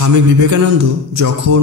স্বামী বিবেকানন্দ যখন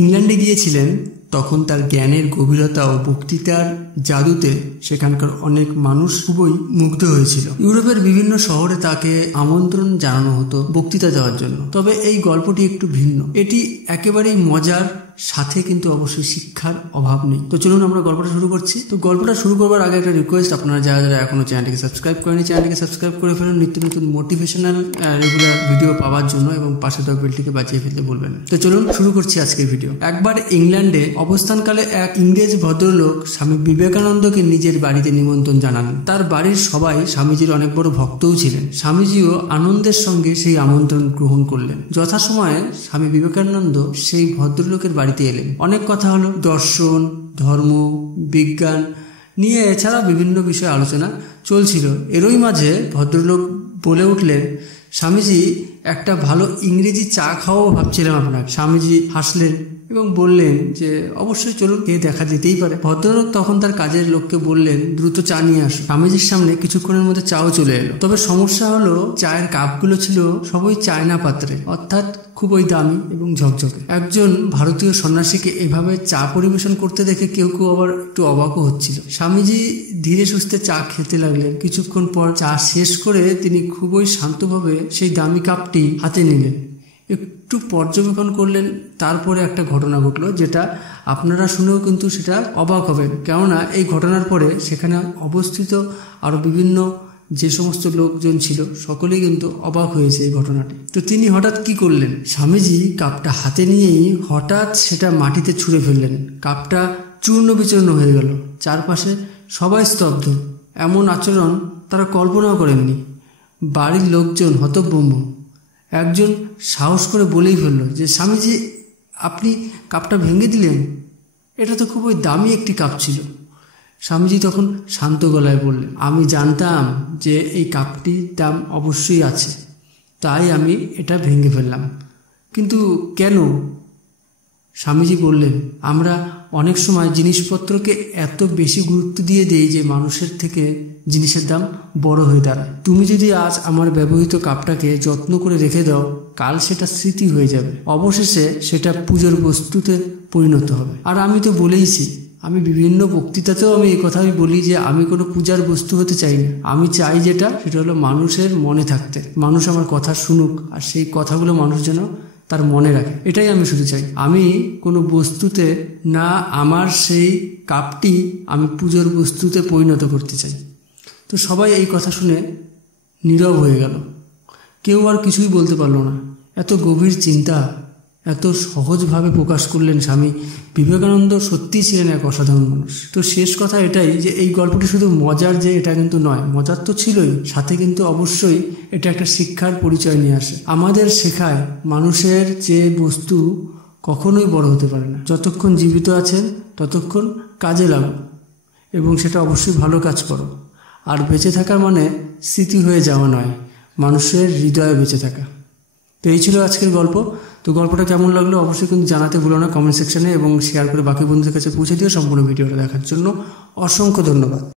ইংল্যান্ডে গিয়েছিলেন তখন তার জ্ঞানের গভীরতা ও বক্তৃতার জাদুতে সেখানকার অনেক মানুষ খুবই মুগ্ধ হয়েছিল। ইউরোপের বিভিন্ন শহরে তাকে আমন্ত্রণ জানানো হতো বক্তৃতা দেওয়ার জন্য। তবে এই গল্পটি একটু ভিন্ন, এটি একেবারেই মজার, সাথে কিন্তু অবশ্যই শিক্ষার অভাব নেই। তো চলুন আমরা গল্পটা শুরু করছি। তো গল্পটা শুরু করবার আগে একটা রিকোয়েস্ট, আপনারা যারা যারা এখনো চ্যানেলটিকে সাবস্ক্রাইব করেনি চ্যানেলটিকে সাবস্ক্রাইব করে ফেলুন নিত্য নতুন মোটিভেশনাল রেগুলার ভিডিও পাওয়ার জন্য, এবং পাশে থাকা বেলটিকে বাজিয়ে ফেলতে ভুলবেন না। তো চলুন শুরু করছি আজকের ভিডিও। একবার ইংল্যান্ডে অবস্থানকালে এক ইংরেজ ভদ্রলোক স্বামী বিবেকানন্দকে নিজের বাড়িতে নিমন্ত্রণ জানান। তার বাড়ির সবাই স্বামীজির অনেক বড় ভক্তও ছিলেন। স্বামীজিও আনন্দের সঙ্গে সেই আমন্ত্রণ গ্রহণ করলেন। যথাসময়ে স্বামী বিবেকানন্দ সেই ভদ্রলোকের বাড়িতে এলেন। অনেক কথা হলো, দর্শন, ধর্ম, বিজ্ঞান নিয়ে এছাড়া বিভিন্ন বিষয়ে আলোচনা চলছিল। এরই মাঝে ভদ্রলোক বলে উঠলেন, স্বামীজি একটা ভালো ইংরেজি চা খাওয়াও ভাবছিলাম আপনার। স্বামীজি হাসলেন এবং বললেন যে অবশ্যই চলুন, খেয়ে দেখা দিতেই পারে। ভদ্রলোক তখন তার কাজের লোককে বললেন, দ্রুত চা নিয়ে আসো। স্বামীজির সামনে কিছুক্ষণের মধ্যে চাও চলে এলো। তবে সমস্যা হলো, চায়ের কাপগুলো ছিল সবই চায়না পাত্রে, অর্থাৎ খুবই দামি এবং ঝকঝকে। একজন ভারতীয় সন্ন্যাসীকে এভাবে চা পরিবেশন করতে দেখে কেউ কেউ আবার একটু অবাকও হচ্ছিল। স্বামীজি ধীরে সুস্থে চা খেতে লাগলেন। কিছুক্ষণ পর চা শেষ করে তিনি খুবই শান্তভাবে সেই দামি কাপটি হাতে নিলেন, একটু পর্যবেক্ষণ করলেন। তারপরে একটা ঘটনা ঘটলো, যেটা আপনারা শুনেও কিন্তু সেটা অবাক হবেন। কেননা এই ঘটনার পরে সেখানে অবস্থিত আরো বিভিন্ন যে সমস্ত লোকজন ছিল সকলেই কিন্তু অবাক হয়েছে এই ঘটনাটি। তো তিনি হঠাৎ কি করলেন, স্বামীজি কাপটা হাতে নিয়েই হঠাৎ সেটা মাটিতে ছুঁড়ে ফেললেন। কাপটা চূর্ণ বিচূর্ণ হয়ে গেল। চারপাশে সবাই স্তব্ধ। এমন আচরণ তারা কল্পনাও করেননি। বাড়ির লোকজন হতভম্ব। একজন সাহস করে বলেই ফেলল যে, স্বামীজি আপনি কাপটা ভেঙে দিলেন, এটা তো খুবই দামি একটি কাপ ছিল। স্বামীজি তখন শান্ত গলায় বললেন, আমি জানতাম যে এই কাপটির দাম অবশ্যই আছে, তাই আমি এটা ভেঙে ফেললাম। কিন্তু কেন? স্বামীজি বললেন, আমরা অনেক সময় জিনিসপত্রকে এত বেশি গুরুত্ব দিয়ে দেই যে মানুষের থেকে জিনিসের দাম বড় হয়ে দাঁড়ায়। তুমি যদি আজ আমার ব্যবহৃত কাপটাকে যত্ন করে রেখে দাও, কাল সেটা স্মৃতি হয়ে যাবে, অবশেষে সেটা পূজার বস্তুতে পরিণত হবে। আর আমি তো বলেইছি, আমি বিভিন্ন বক্তৃতাতেও আমি এই কথাই বলি যে আমি কোনো পূজার বস্তু হতে চাই না। আমি চাই যেটা, সেটা হলো মানুষের মনে থাকতে, মানুষ আমার কথা শুনুক আর সেই কথাগুলো মানুষ যেন তার মনে রাখে, এটাই আমি শুধু চাই। আমি কোনো বস্তুতে না আমার সেই কাপটি আমি পূজার বস্তুতে পরিণত করতে চাই। তো সবাই এই কথা শুনে নীরব হয়ে গেল। কেউ আর কিছুই বলতে পারলো না। এত গভীর চিন্তা এত সহজভাবে প্রকাশ করলেন স্বামী বিবেকানন্দ। সত্যিই ছিলেন এক অসাধারণ মানুষ। তো শেষ কথা এটাই যে এই গল্পটি শুধু মজার যে এটা কিন্তু নয়, মজার তো ছিলই, সাথে কিন্তু অবশ্যই এটা একটা শিক্ষার পরিচয় নিয়ে আসে। আমাদের শেখায় মানুষের যে বস্তু কখনোই বড় হতে পারে না। যতক্ষণ জীবিত আছেন ততক্ষণ কাজে লাগো এবং সেটা অবশ্যই ভালো কাজ করো। আর বেঁচে থাকার মানে স্মৃতি হয়ে যাওয়া নয়, মানুষের হৃদয়ে বেঁচে থাকা। তো এই ছিল আজকের গল্প। তো গল্পটা কেমন লাগলো অবশ্যই কিন্তু জানাতে ভুলো না কমেন্ট সেকশনে, এবং শেয়ার করে বাকি বন্ধুদের কাছে পৌঁছে দিও। সম্পূর্ণ ভিডিওটা দেখার জন্য অসংখ্য ধন্যবাদ।